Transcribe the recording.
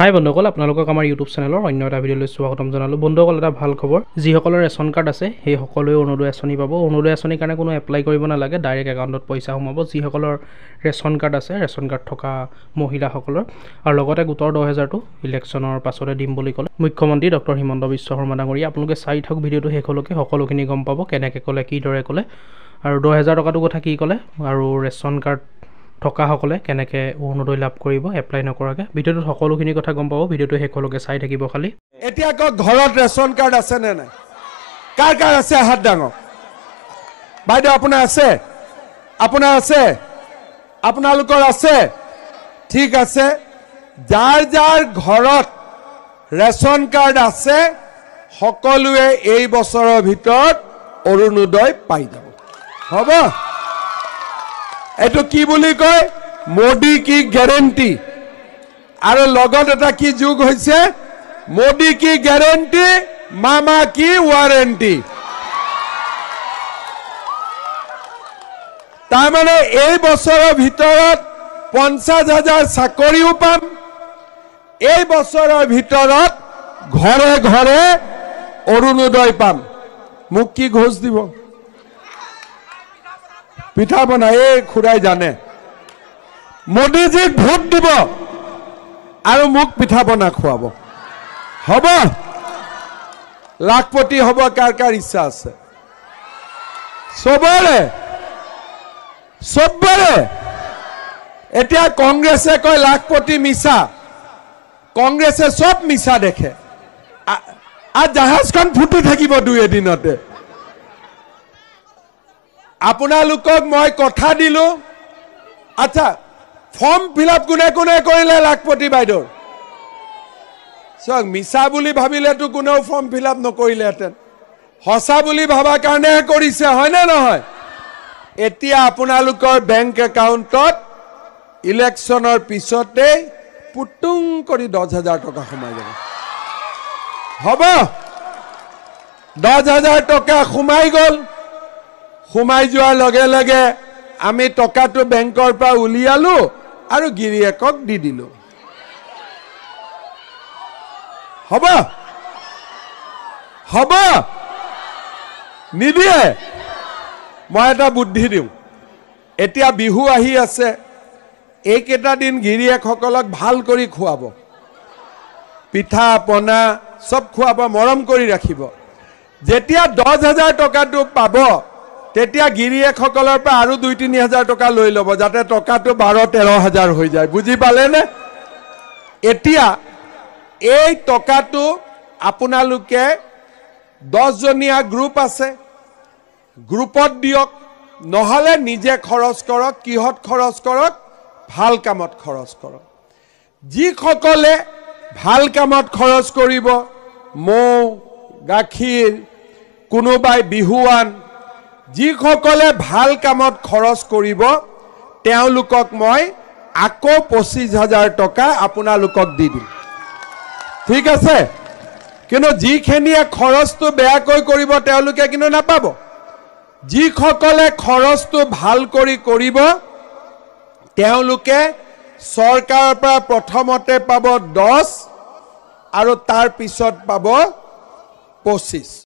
হাই বন্ধুসকল, আপোনালোকক আমাৰ ইউটিউব চেনেলৰ অন্য এটা ভিডিঅ'লৈ স্বাগতম জনালোঁ। বন্ধুসকল, এটা ভাল খবৰ, যিসকলৰ ৰেচন কাৰ্ড আছে সেই সকলোৱে অৰুণোদয় আঁচনি পাব। অৰুণোদয় আঁচনিৰ কাৰণে কোনো এপ্লাই কৰিব নালাগে, ডাইৰেক্ট একাউণ্টত পইচা সোমাব যিসকলৰ ৰেচন কাৰ্ড আছে, ৰেচন কাৰ্ড থকা মহিলাসকলৰ। আৰু লগতে গোটৰ 10,000টো ইলেকশ্যনৰ পাছতে দিম বুলি ক'লে মুখ্যমন্ত্ৰী ডক্টৰ হিমন্ত বিশ্ব শৰ্মা ডাঙৰীয়া। আপোনালোকে চাই থাকক ভিডিঅ'টো শেষলৈকে, সকলোখিনি গম পাব কেনেকৈ ক'লে, কিদৰে ক'লে, আৰু 10,000 টকাটোৰ কথা কি ক'লে, আৰু ৰেচন কাৰ্ড থকাসকলে কেনেকৈ অৰুণোদয় লাভ কৰিব এপ্লাই নকৰাকৈ। ভিডিঅ'টোত সকলোখিনি কথা গম পাব, ভিডিঅ'টো শেষলৈকে চাই থাকিব। খালি এতিয়া আকৌ ঘৰত ৰেচন কাৰ্ড আছে নে নাই? কাৰ কাৰ আছে হাত ডাঙৰ? বাইদেউ আপোনাৰ আছে? আপোনাৰ আছে? আপোনালোকৰ আছে? ঠিক আছে, যাৰ যাৰ ঘৰত ৰেচন কাৰ্ড আছে সকলোৱে এই বছৰৰ ভিতৰত অৰুণোদয় পাই যাব। হ'ব? এইটো কি বুলি কয়? মোদী কি গ্যাৰেণ্টি। আৰু লগত এটা কি যোগ হৈছে? মোদী কি গ্যাৰেণ্টি, মামা কি ৱাৰেণ্টি। তাৰমানে এই বছৰৰ ভিতৰত 50,000 চাকৰিও পাম, এই বছৰৰ ভিতৰত ঘৰে ঘৰে অৰুণোদয় পাম। মোক কি ঘোষ দিব? পিঠা বনা। এই খুৰাই জানে মোদীজীক ভোট দিব আৰু মোক পিঠা বনা খুৱাব। হ'ব? লাখপতি হ'ব কাৰ কাৰ ইচ্ছা আছে? চবৰে চবৰে। এতিয়া কংগ্ৰেছে কয় লাখপতি মিছা, কংগ্ৰেছে চব মিছা দেখে। আৰু জাহাজখন ফুটি থাকিব 2 এদিনতে। আপোনালোকক মই কথা দিলো। আচ্ছা, ফৰ্ম ফিল আপ কোনে কোনে কৰিলে লাখপতি বাইদেউ? চাওক, মিছা বুলি ভাবিলেতো কোনেও ফৰ্ম ফিল আপ নকৰিলেহেঁতেন, সঁচা বুলি ভাবা কাৰণেহে কৰিছে, হয়নে নহয়? এতিয়া আপোনালোকৰ বেংক একাউণ্টত ইলেকশ্যনৰ পিছতেই পুটুং কৰি 10,000 টকা সোমাই যাব। হ'ব? 10,000 টকা সোমাই গ'ল। সোমাই যোৱাৰ লগে লগে আমি টকাটো বেংকৰ পৰা উলিয়ালো আৰু গিৰিয়েকক দি দিলো। হ'ব? হ'ব? নিদিয়ে? মই এটা বুদ্ধি দিওঁ। এতিয়া বিহু আহি আছে, এইকেইটা দিন গিৰিয়েকসকলক ভাল কৰি খুৱাব, পিঠা পনা চব খুৱাব, মৰম কৰি ৰাখিব। যেতিয়া 10,000 টকাটো পাব তেতিয়া গিৰিয়েকসকলৰ পৰা আৰু 2-3 হাজাৰ টকা লৈ ল'ব, যাতে টকাটো 12-13 হাজাৰ হৈ যায়। বুজি পালেনে? এতিয়া এই টকাটো আপোনালোকে 10জনীয়া গ্ৰুপ আছে, গ্ৰুপত দিয়ক, নহ'লে নিজে খৰচ কৰক। কিহত খৰচ কৰক? ভাল কামত খৰচ কৰক। যিসকলে ভাল কামত খৰচ কৰিব, মৌ গাখীৰ, কোনোবাই বিহুৱান, যিসকলে ভাল কামত খৰচ কৰিব তেওঁলোকক মই আকৌ 25,000 টকা আপোনালোকক দি দিম। ঠিক আছে? কিন্তু যিখিনিয়ে খৰচটো বেয়াকৈ কৰিব তেওঁলোকে কিন্তু নাপাব। যিসকলে খৰচটো ভাল কৰি কৰিব তেওঁলোকে চৰকাৰৰ পৰা প্ৰথমতে পাব 10 আৰু তাৰ পিছত পাব 25।